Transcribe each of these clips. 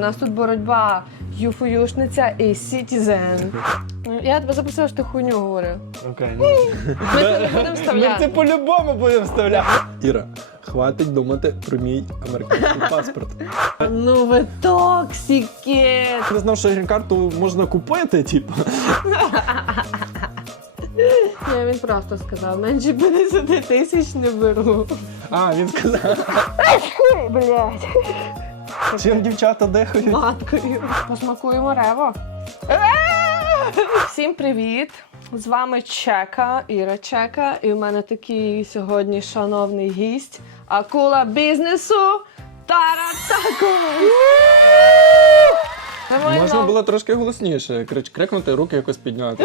У нас тут боротьба юфоюшниця і Сітізен. Ну, Я тебе запросила, що ти хуйню говорив. Окей. Ми це не будемо Ми це вставляти. по-любому будемо вставляти. Іра, хватить думати про мій американський паспорт. Ну ви токсики. Не знав, що грін-карту можна купити, типу. Ні, він просто сказав, менше 50 тисяч не беру. А, він сказав, Блять. Чим дівчата дихають. Маткою. Посмакуємо рево. Всім привіт! З вами Чека, Іра Чека, і в мене такий сьогодні шановний гість, акула бізнесу Таратаку. Можна було трошки голосніше, крикнути, руки якось підняти.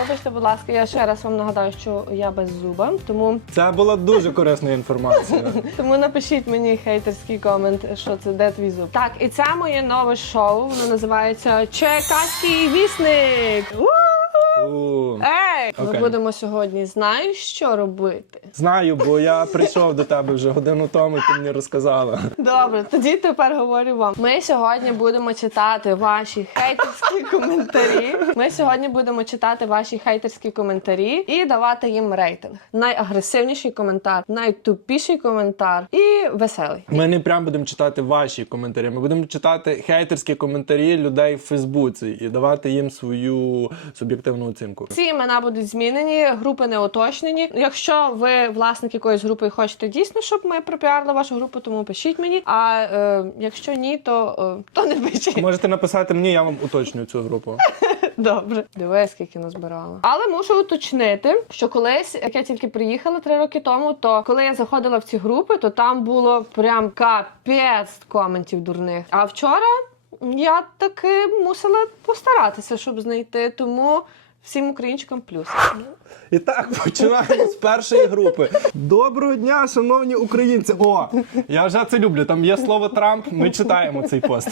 Вибачте, будь ласка, я ще раз вам нагадаю, що я без зуба, тому, Це була дуже корисна інформація. тому напишіть мені хейтерський комент, що це де твій зуб. Так, і це моє нове шоу. Воно називається Чекаський вісник. У! Ей! Ми Окей. будемо сьогодні знаєш, що робити. Знаю, бо я прийшов до тебе вже годину тому, і ти мені розказала. Добре, тоді тепер говорю вам. Ми сьогодні будемо читати ваші хейтерські коментарі. Ми сьогодні будемо читати ваші хейтерські коментарі і давати їм рейтинг. Найагресивніший коментар, найтупіший коментар і веселий. Ми не прям будемо читати ваші коментарі. Ми будемо читати хейтерські коментарі людей в Фейсбуці і давати їм свою суб'єктивну оцінку. Ці імена будуть змінені, групи не уточнені. Якщо ви власник якоїсь групи і хочете дійсно, щоб ми пропіарили вашу групу, тому пишіть мені. А е, якщо ні, то, е, то не пишіть. Можете написати мені, я вам уточню цю групу. Добре, дивись, скільки назбирала. Але мушу уточнити, що колись, як я тільки приїхала три роки тому, то коли я заходила в ці групи, то там було прям капець коментів дурних. А вчора я таки мусила постаратися, щоб знайти. Тому всім українчикам плюс. І так, починаємо з першої групи. Доброго дня, шановні українці. О, я вже це люблю. Там є слово Трамп. Ми читаємо цей пост.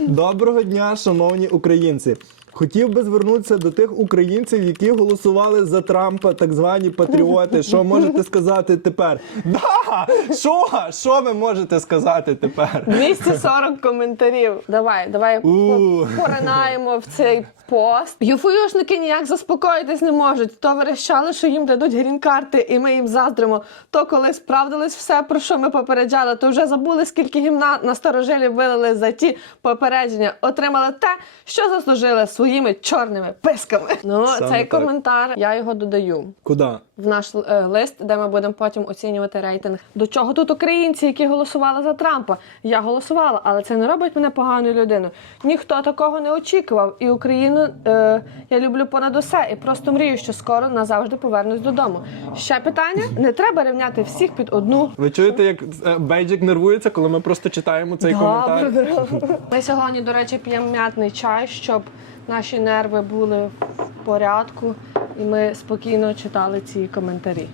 Доброго дня, шановні українці. Хотів би звернутися до тих українців, які голосували за Трампа, так звані патріоти. Що можете сказати тепер? Да! Що? Що ви можете сказати тепер? 240 коментарів. Давай, давай У. по- поринаємо в цей пост. Юфоюшники ніяк заспокоїтись не можуть. То верещали, що їм дадуть грін-карти, і ми їм заздримо. То коли справдилось все, про що ми попереджали, то вже забули, скільки гімна на старожилів вилили за ті попередження. Отримали те, що заслужили своїми чорними писками. Ну, Саме цей так. коментар я його додаю Куди? В наш е, лист, де ми будемо потім оцінювати рейтинг. До чого тут українці, які голосували за Трампа? Я голосувала, але це не робить мене поганою людиною. Ніхто такого не очікував. І Україну е, я люблю понад усе і просто мрію, що скоро назавжди повернусь додому. Ще питання: не треба рівняти всіх під одну. Ви чуєте, як е, Бейджик нервується, коли ми просто читаємо цей коментар? Добре, добре. Ми сьогодні, до речі, п'ємо м'ятний чай, щоб наші нерви були в порядку, і ми спокійно читали ці коментарі.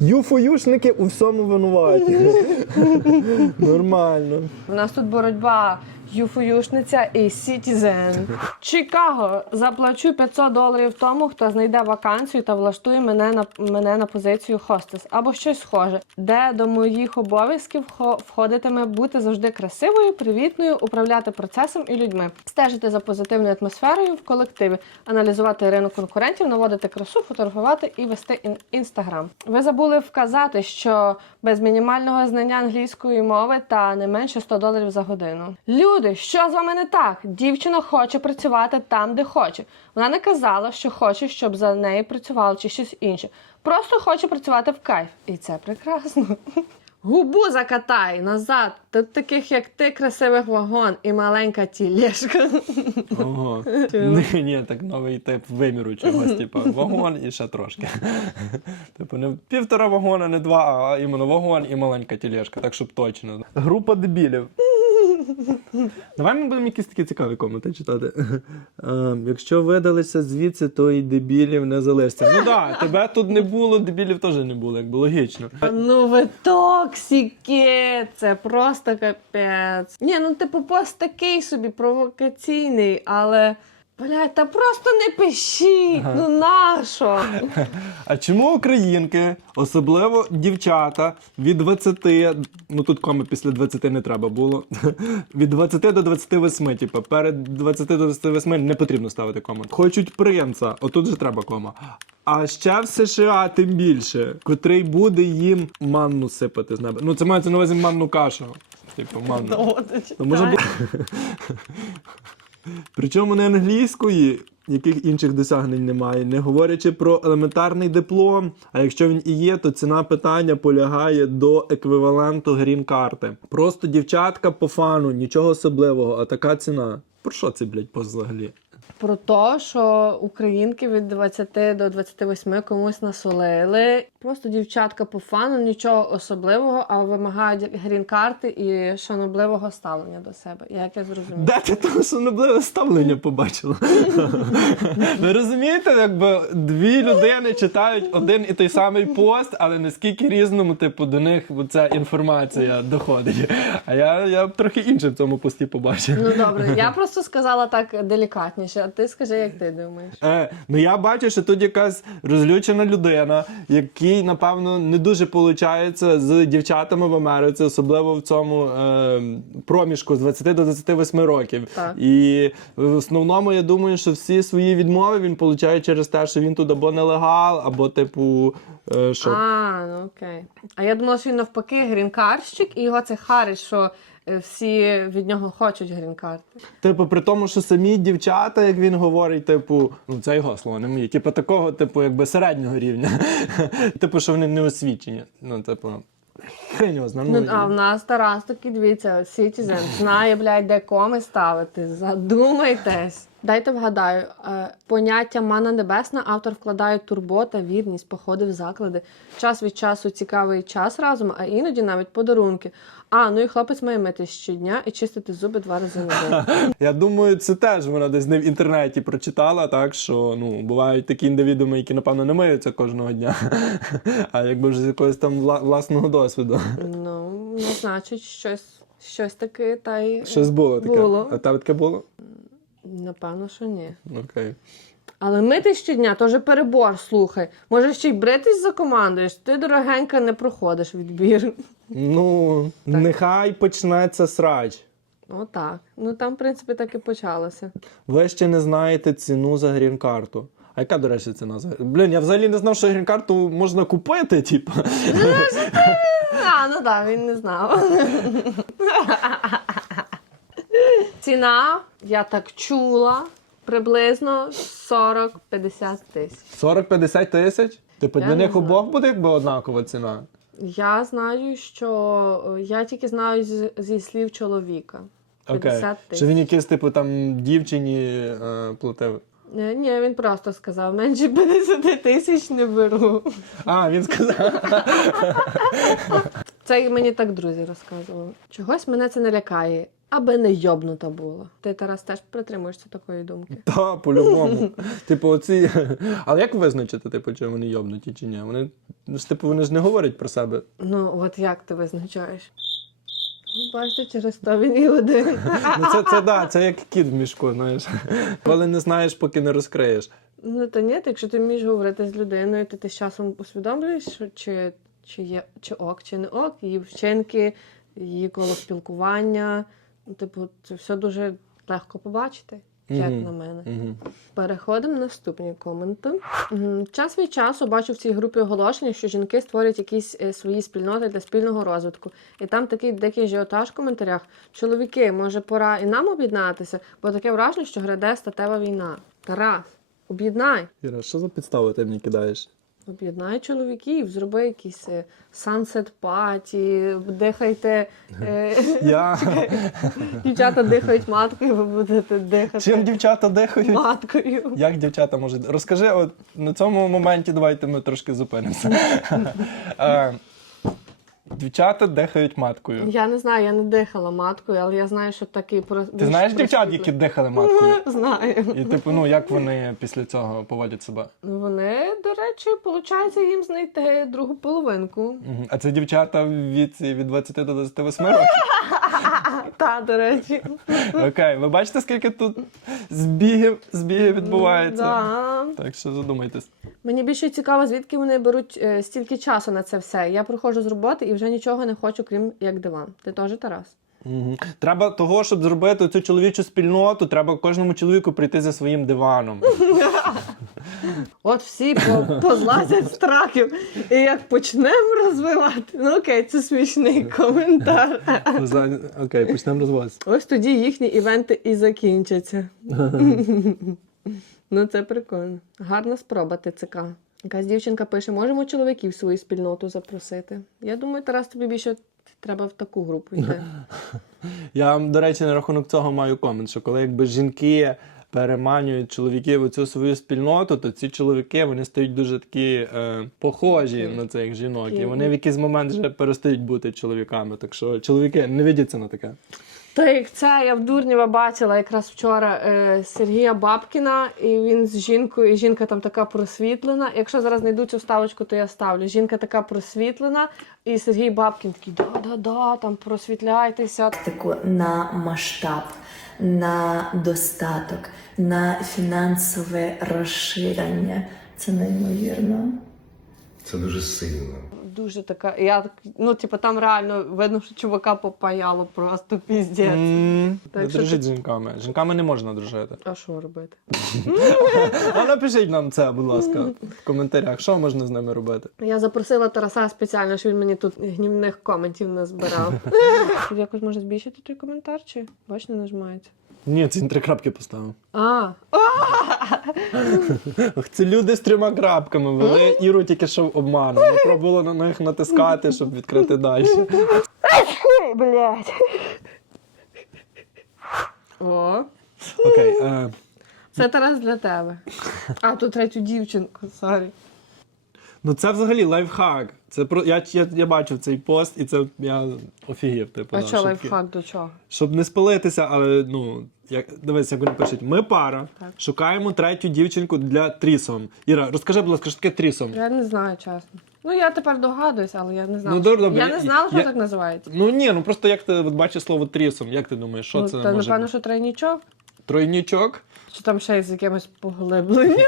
Юфоюшники у всьому винуваті. Нормально. У нас тут боротьба юфоюшниця і Сітізен. Чикаго заплачу 500 доларів тому, хто знайде вакансію та влаштує мене на мене на позицію хостес або щось схоже, де до моїх обов'язків вхо- входитиме бути завжди красивою, привітною, управляти процесом і людьми, стежити за позитивною атмосферою в колективі, аналізувати ринок конкурентів, наводити красу, фотографувати і вести ін- інстаграм. Ви забули вказати, що без мінімального знання англійської мови та не менше 100 доларів за годину. Люди, що з вами не так? Дівчина хоче працювати там, де хоче. Вона не казала, що хоче, щоб за неї працювали чи щось інше. Просто хоче працювати в кайф, і це прекрасно. Губу закатай назад. Тут таких, як ти, красивих вагон і маленька тілешка. Ого. Ні, ні, так новий тип виміру чогось, типу вагон і ще трошки. Типу, не півтора вагона, не два, а іменно вагон і маленька тілешка, так щоб точно. Група дебілів. Давай ми будемо якісь такі цікаві коменти читати. Е, якщо видалися звідси, то і дебілів не залишиться. Ну так, тебе тут не було, дебілів теж не було, якби логічно. Ну ви токсики, це просто капець. Ні, ну типу пост такий собі провокаційний, але Блядь, та просто не пишіть. Ну нащо? А чому українки, особливо дівчата, від 20, ну тут коми після 20 не треба було. Від 20 до 28, типу, перед 20 до 28 не потрібно ставити кому. Хочуть принца, отут же треба кома. А ще в США тим більше, котрий буде їм манну сипати з неба. Ну, це мається на увазі манну кашу. Типу, манну. Ну, може бути. Причому не англійської, яких інших досягнень немає, не говорячи про елементарний диплом. А якщо він і є, то ціна питання полягає до еквіваленту грін-карти. Просто дівчатка по фану, нічого особливого, а така ціна. Про що це, блядь, взагалі? Про те, що українки від 20 до 28 комусь насолили. Просто дівчатка по фану, нічого особливого, а вимагають грін-карти і шанобливого ставлення до себе. Як я зрозуміла. Де ти того шанобливе ставлення побачила? Ви розумієте, якби дві людини читають один і той самий пост, але наскільки різному, типу, до них ця інформація доходить. А я, я трохи інше в цьому пості побачив. Ну добре, я просто сказала так делікатніше, а ти скажи, як ти думаєш. Е, ну я бачу, що тут якась розлючена людина, якій, напевно, не дуже виходить з дівчатами в Америці, особливо в цьому е, проміжку з 20 до 28 років. Так. І в основному я думаю, що всі свої відмови він получає через те, що він тут або нелегал, або типу. Е, що А, ну окей. А я думала, що він навпаки грінкарщик, і його це харить, що всі від нього хочуть грін-карти. Типу, при тому, що самі дівчата, як він говорить, типу, ну це його слово, не мої. Типу, такого, типу, якби середнього рівня. типу, що вони не освічені. Ну, типу, хрень його знає. Ну, а в нас Тарас такий, дивіться, Citizen, знає, блядь, де коми ставити. Задумайтесь. Дайте вгадаю, е, поняття мана небесна автор вкладає турбота, вірність, походи в заклади, час від часу цікавий час разом, а іноді навіть подарунки. А, ну і хлопець має мити щодня і чистити зуби два рази на день. Я думаю, це теж вона десь не в інтернеті прочитала, так що ну, бувають такі індивідуми, які, напевно, не миються кожного дня. А якби вже з якогось там вла- власного досвіду. Ну, ну, значить, щось, щось таке, та й Щось було таке. Було. А таке було? Напевно, що ні. Окей. Але мити щодня то вже перебор, слухай. Може ще й бритись закомандуєш, ти дорогенька не проходиш відбір. Ну, нехай почнеться срач. Отак. Ну там, в принципі, так і почалося. Ви ще не знаєте ціну за грін-карту. А яка, до речі, ціна за Блін, я взагалі не знав, що грін-карту можна купити, типу. А, ну так, він не знав. Ціна, я так чула, приблизно 40-50 тисяч. 40-50 тисяч? Типу, Я для не них знаю. обох буде якби однакова ціна. Я знаю, що е, я тільки знаю з- зі слів чоловіка. 50 Окей. тисяч. Що він якийсь, типу, там дівчині е, платив. Е, Ні, він просто сказав, менше 50 тисяч не беру. А, він сказав. Це мені так друзі розказували. Чогось мене це не лякає, аби не йобнута була. Ти Тарас теж притримуєшся такої думки. Та, по-любому. Типу, оці. Але як визначити, типу, чи вони йобнуті, чи ні? Вони ну, ж типу, вони ж не говорять про себе. Ну, от як ти визначаєш? Бачите, через то він і один. Ну, це, це да, це як кіт в мішку, знаєш. Коли не знаєш, поки не розкриєш. Ну то ні, якщо ти вмієш говорити з людиною, то ти з часом усвідомлюєш, чи, чи є чи ок, чи не ок, її вчинки, її коло спілкування. Типу, це все дуже легко побачити, як Мгм. на мене. Угу. Переходимо на наступні коменти. Мгм. Час від часу бачу в цій групі оголошення, що жінки створюють якісь е, свої спільноти для спільного розвитку. І там такий дикий ажіотаж в коментарях. Чоловіки, може, пора і нам об'єднатися, бо таке враження, що гряде статева війна. Тарас, об'єднай. Іра, що за підстави ти мені кидаєш? Об'єднай чоловіків, зроби якісь сансет паті, дихайте. Е, Я. дівчата дихають маткою, ви будете дихати Чим дівчата дихають? маткою. Як дівчата можуть. Розкажи, от на цьому моменті давайте ми трошки зупинимося. Дівчата дихають маткою. Я не знаю, я не дихала маткою, але я знаю, що такі про Ти знаєш дівчат, які дихали маткою? Знаю. І типу, ну як вони після цього поводять себе? Ну, Вони, до речі, виходить їм знайти другу половинку. А це дівчата в віці від 20 до 28 років. Та, до речі. Окей, ви бачите, скільки тут збігів, збігів відбувається? Да. Так що задумайтесь. Мені більше цікаво, звідки вони беруть е, стільки часу на це все. Я приходжу з роботи і вже нічого не хочу, крім як диван. Ти теж Тарас? Мгм. Треба того, щоб зробити цю чоловічу спільноту, треба кожному чоловіку прийти за своїм диваном. От всі по- позлазять з траків. І як почнемо розвивати. Ну окей, це смішний коментар. Окей, почнемо розвозити. Ось тоді їхні івенти і закінчаться. ну це прикольно. Гарна спроба ТЦК. Якась дівчинка пише: можемо чоловіків в свою спільноту запросити. Я думаю, Тарас, тобі більше треба в таку групу йти. Я, до речі, на рахунок цього маю комент, що коли якби жінки переманюють чоловіків у цю свою спільноту, то ці чоловіки вони стають дуже такі е, похожі на цих жінок. І вони в якийсь момент вже перестають бути чоловіками. Так що чоловіки не ведіться на таке. Та як це я в Дурнєва бачила якраз вчора е, Сергія Бабкіна, і він з жінкою, і жінка там така просвітлена. Якщо зараз знайду цю ставочку, то я ставлю. Жінка така просвітлена, і Сергій Бабкін такий да-да-да, там просвітляйтеся. таку на масштаб, на достаток, на фінансове розширення. Це неймовірно. Це дуже сильно. Дуже така. Я ну, типу, там реально видно, що чувака попаяло просто піздець. Так Не що дружіть ти- з жінками. Жінками не можна дружити. А що робити? А напишіть нам це, будь ласка, в коментарях. Що можна з ними робити? Я запросила Тараса спеціально, щоб він мені тут гнівних коментів назбирав. Якось може збільшити той коментар, чи бач, не нажимається. Ні, це він три крапки поставив. А, Ох, це люди з трьома крапками вели Іру тільки що обманом. Не пробувало на них натискати, щоб відкрити далі. блядь. О, Окей, е, це Тарас для тебе. А, тут третю дівчинку, сорі. Ну це взагалі лайфхак. Це про я, я, я бачив цей пост, і це я офігів. Типу, А да, що щоб- лайфхак до чого? Щоб не спалитися, але ну. Як, дивись, як вони пишуть, ми пара, Так. шукаємо третю дівчинку для трісом. Іра, розкажи, будь ласка, що таке трісом? Я не знаю, чесно. Ну, я тепер догадуюсь, але я не знала. Ну, що- добре, я не знала, що я- так називається. Ну ні, ну просто як ти от бачиш слово трісом, як ти думаєш, що ну, це та, може напевно, бути? що тройнічок, Тройнічок? чи там ще з якимось поглибленням.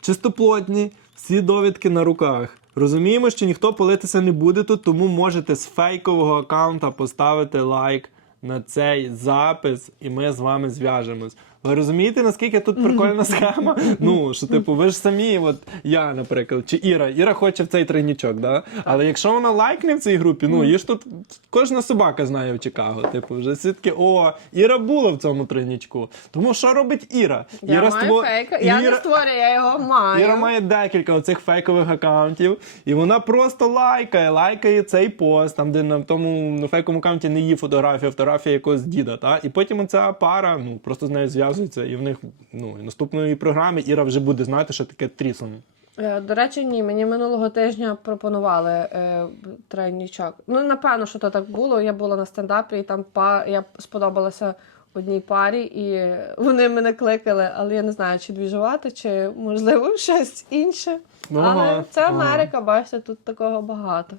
Чистоплотні, всі довідки на руках. Розуміємо, що ніхто палитися не буде тут, тому можете з фейкового аккаунта поставити лайк на цей запис, і ми з вами зв'яжемось. Ви розумієте, наскільки тут прикольна схема? Ну, що типу, ви ж самі, от я, наприклад, чи Іра. Іра хоче в цей тройнічок, да? Але якщо вона лайкне в цій групі, ну її ж тут кожна собака знає в Чикаго. Типу, вже всі таки, о, Іра була в цьому тройнічку. Тому що робить Іра? Я Іра маю ство- фейка. Я не Іра- створюю, я його маю. Іра має декілька оцих фейкових аккаунтів, і вона просто лайкає, лайкає цей пост, там, де на тому на фейковому аккаунті не її фотографія, фотографія якогось діда. Та? І потім ця пара ну, просто з нею зв'язується, і в них ну, і наступної програми Іра вже буде знати, що таке трісом. Е, До речі, ні, мені минулого тижня пропонували е, тройнічок. Ну, напевно, що то так було. Я була на стендапі, і там па... я сподобалася одній парі, і вони мене кликали, але я не знаю, чи двіжувати, чи можливо щось інше. Ага, але це ага. Америка, бачите, тут такого багато.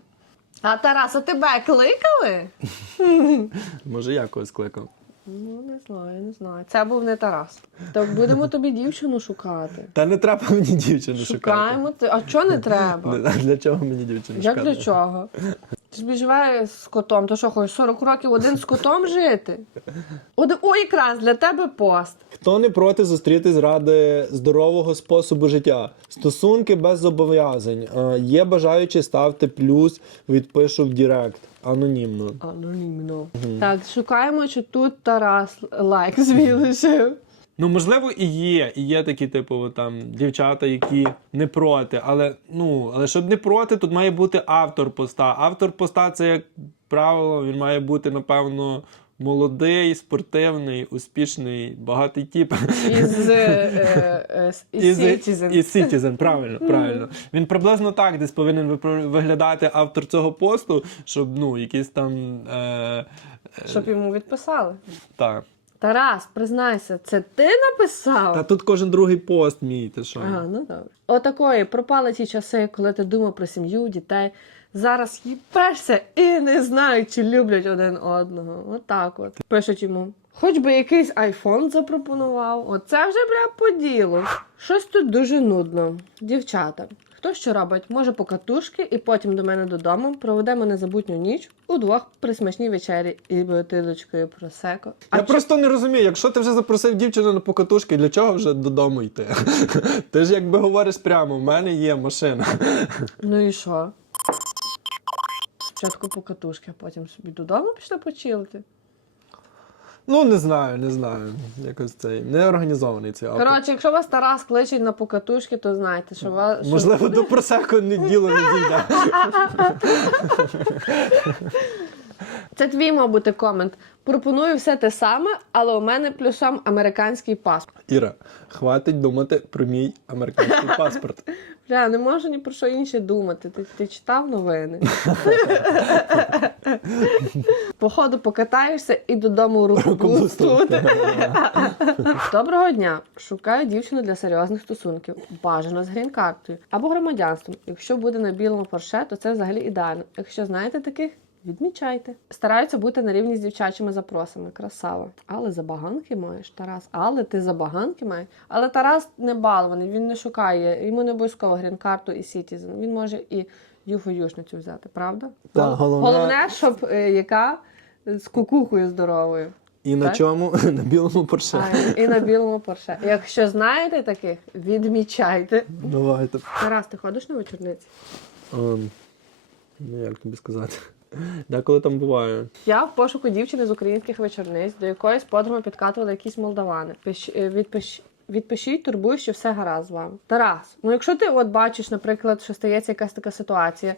А Тарас, а тебе кликали? Може, я когось кликав. Ну, не знаю, не знаю. Це був не Тарас. Так будемо тобі дівчину шукати. Та не треба мені дівчину шукати. Шукаємо. ти- А чого не треба? Не- Для чого мені дівчину Як шукати? для чого? Ти ж біживає з котом, то що хочеш 40 років один з котом жити? Один... О, якраз для тебе пост. Хто не проти зустрітись ради здорового способу життя? Стосунки без зобов'язань. Е, Є бажаючі ставте плюс, відпишу в Директ. Анонімно. Анонімно. Так, шукаємо, чи тут Тарас лайк свій лишив. Ну, можливо, і є. І є такі, типу, там дівчата, які не проти. Але ну, але щоб не проти, тут має бути автор поста. Автор поста це як правило, він має бути, напевно, молодий, спортивний, успішний, багатий тіп. Із, е, е, із Citizen. Із Citizen, правильно, правильно. Він приблизно так десь повинен виглядати автор цього посту, щоб ну, якісь там. Е, Щоб йому відписали. так. Тарас, признайся, це ти написав? Та тут кожен другий пост мій, ти що? Ага, ну добре. Отакої пропали ті часи, коли ти думав про сім'ю, дітей. Зараз їбешся і не знають, чи люблять один одного. Отак от. Пишуть йому. Хоч би якийсь айфон запропонував. Оце вже бля по ділу. Щось тут дуже нудно. Дівчата. Хто що робить? Може покатушки і потім до мене додому проведемо незабутню ніч удвох при смачній вечері і бутилочкою просеко. Я чи- просто не розумію, якщо ти вже запросив дівчину на покатушки, для чого вже додому йти? Ти ж якби говориш прямо, в мене є машина. Ну і що? Спочатку покатушки, а потім собі додому пішли почилити. Ну, не знаю, не знаю. Якось цей неорганізований цей автор. Коротше, якщо вас Тарас кличе на покатушки, то знайте, що вас. Можливо, до просеку не діло не дійде. Це твій, мав бути комент. Пропоную все те саме, але у мене плюсом американський паспорт. Іра, хватить думати про мій американський паспорт. Бля, не можу ні про що інше думати. Ти, ти читав новини. Походу покатаєшся і додому руку. Доброго дня! Шукаю дівчину для серйозних стосунків. Бажано з грін-картою або громадянством. Якщо буде на білому порше, то це взагалі ідеально. Якщо знаєте таких, відмічайте. Стараються бути на рівні з дівчачими запросами. Красава. Але забаганки маєш, Тарас. Але ти забаганки маєш. Але Тарас не балований, він не шукає. Йому не обов'язково грін-карту і Citizen. Він може і юфоюшницю взяти, правда? Гол- головне- головне, щоб е, яка з кукухою здоровою. І на Так? чому? На білому порше. А, і на білому порше. Якщо знаєте таких, відмічайте. Давайте. Тарас, ти ходиш на вечорниці? Ем, ну, як тобі сказати? Деколи там буває. Я в пошуку дівчини з українських вечорниць, до якоїсь подруги підкатували якісь молдавани. Пиш, е, відпиш, відпишіть, турбую, що все гаразд з вами. Тарас, ну якщо ти от бачиш, наприклад, що стається якась така ситуація.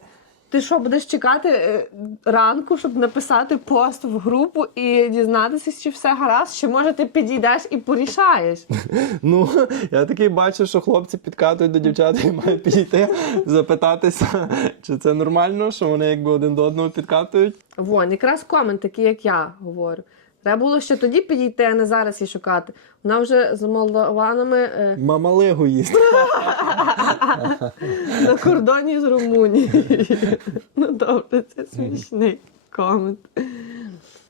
Ти що, будеш чекати е, ранку, щоб написати пост в групу і дізнатися, чи все гаразд? Чи може ти підійдеш і порішаєш? Ну, я такий бачу, що хлопці підкатують до дівчат і мають підійти, запитатися, чи це нормально, що вони якби один до одного підкатують. Вон, якраз комент такий, як я говорю. Треба було ще тоді підійти, а не зараз її шукати. Вона вже з молдаванами е, Мамалигу їсть. на кордоні з Румунією. Ну добре, це смішний комент.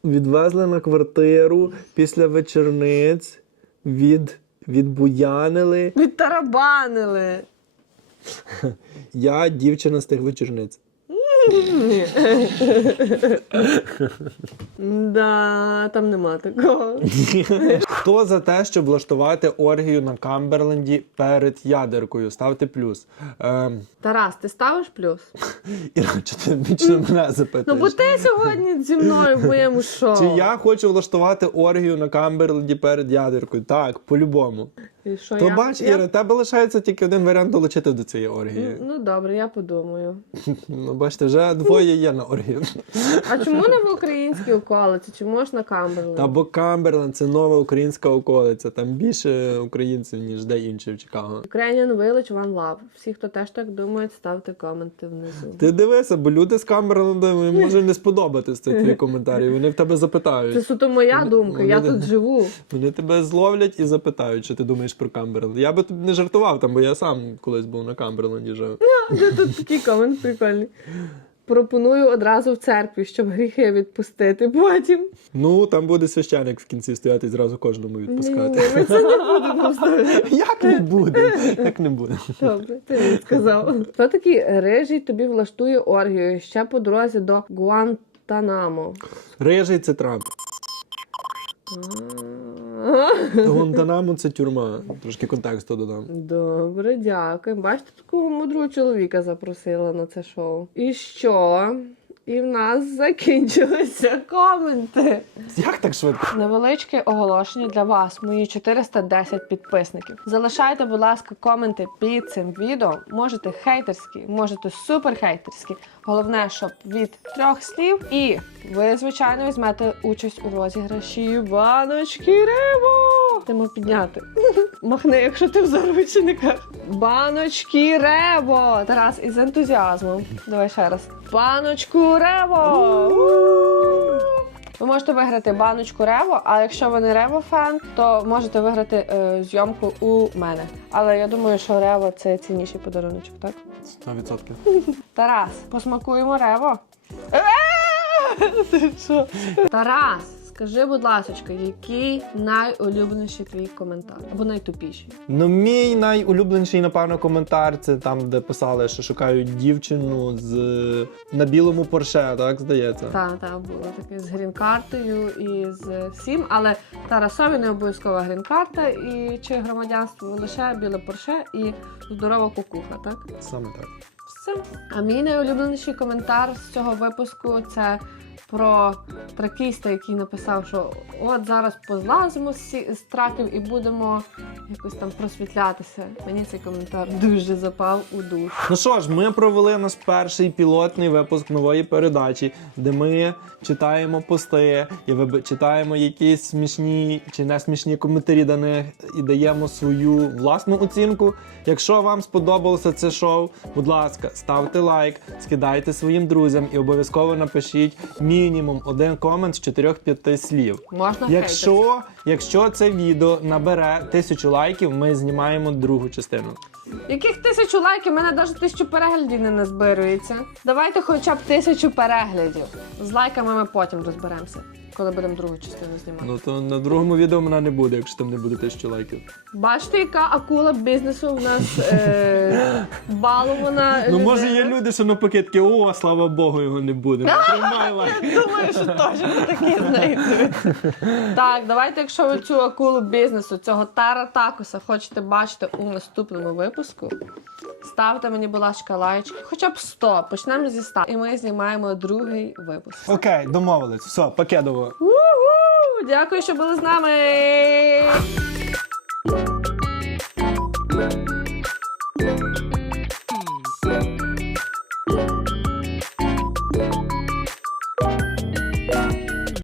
Відвезли на квартиру після вечорниць, від, відбуянили. Відтарабанили. Я дівчина з тих вечорниць. Да, там нема такого. Хто за те, щоб влаштувати оргію на Камберленді перед ядеркою? Ставте плюс. Ем, Тарас, ти ставиш плюс? Іра, чи ти вічно мене? Ну, бо ти сьогодні зі мною в моєму шоу. Чи я хочу влаштувати оргію на Камберленді перед ядеркою? Так, по-любому. І що, То я? бач, Я- Іра, тебе лишається тільки один варіант долучити до цієї оргії. Ну добре, я подумаю. Ну, бачите, вже двоє є на оргію. А чому не в українській околиці? Чому ж на Камберленд? Та бо Камберленд це нова українська околиця. Там більше українців, ніж де інші в Чикаго. Ukrainian Village One Love. Всі, хто теж так думають, ставте коменти внизу. Ти дивися, бо люди з Камберленда їм може не сподобатись цей твій коментарі. Вони в тебе Це запитають. суто моя думка, я вони- тут живу. Вони тебе зловлять і запитають, що ти думаєш про Камберленд. Я би тут не жартував там, бо я сам колись був на Камберленді жив. Де тут такий комент прикольний. Пропоную одразу в церкві, щоб гріхи відпустити потім. Ну, там буде священик в кінці стояти і зразу кожному Ні, відпускати. ми це не будемо вставляти. Як не буде? Як не буде? Добре, ти мені сказав. Хто такий рижий тобі влаштує оргію ще по дорозі до Гуантанамо? Рижий це Трамп. Гуантанамо це тюрма. Трошки контексту додам. Добре, дякую. Бачите, такого мудрого чоловіка запросила на це шоу. І що? І в нас закінчилися коменти. Як так швидко? Невеличке оголошення для вас, мої 410 підписників. Залишайте, будь ласка, коменти під цим відео. Можете хейтерські, можете суперхейтерські. Головне, щоб від трьох слів. І ви, звичайно, візьмете участь у розіграші баночки Рево. Ти мав підняти. Махни, якщо ти в заручниках. Баночки Рево. Тарас із ентузіазмом. Давай ще раз. Баночку Рево. Ви можете виграти баночку Рево, а якщо ви не Рево фан, то можете виграти е, зйомку у мене. Але я думаю, що Рево це цінніший подаруночок, так? 100%. Тарас, посмакуємо Рево. Е! Ти що? Тарас, скажи, будь ласка, який найулюбленіший твій коментар? Або найтупіший? Ну, мій найулюбленіший, напевно, коментар це там, де писали, що шукають дівчину з на білому порше, так здається. Так, так, було таке з грін-картою і з всім, але Тарасові не обов'язкова грін-карта і чи громадянство лише біле порше і здорова кукуха, так? Саме так. Все. А мій найулюбленіший коментар з цього випуску це про тракіста, який написав, що от зараз позлазимо з, траків і будемо якось там просвітлятися. Мені цей коментар дуже запав у душу. Ну що ж, ми провели наш перший пілотний випуск нової передачі, де ми читаємо пости і читаємо якісь смішні чи не смішні коментарі до них і даємо свою власну оцінку. Якщо вам сподобалося це шоу, будь ласка, ставте лайк, скидайте своїм друзям і обов'язково напишіть мінімум один комент з 4-5 слів. Можна хейтити. Якщо, якщо це відео набере тисячу лайків, ми знімаємо другу частину. Яких тисячу лайків? У мене навіть тисячу переглядів не назбирується. Давайте хоча б тисячу переглядів. З лайками ми потім розберемося, коли будемо другу частину знімати. Ну то на другому відео мене не буде, якщо там не буде тисячі лайків. Бачите, яка акула бізнесу в нас е- балована. Ну може людина? є люди, що навпаки такі, о, слава Богу, його не буде. Тримай лайк. Думаю, що теж такі знайдуть. Так, давайте, якщо ви цю акулу бізнесу, цього Тара Такоса хочете бачити у наступному випуску, ставте мені, будь ласка, лайчик. Хоча б 100. Почнемо зі 100. І ми знімаємо другий випуск. Окей, домовились. Все, пакетово. Дякую, що були з нами.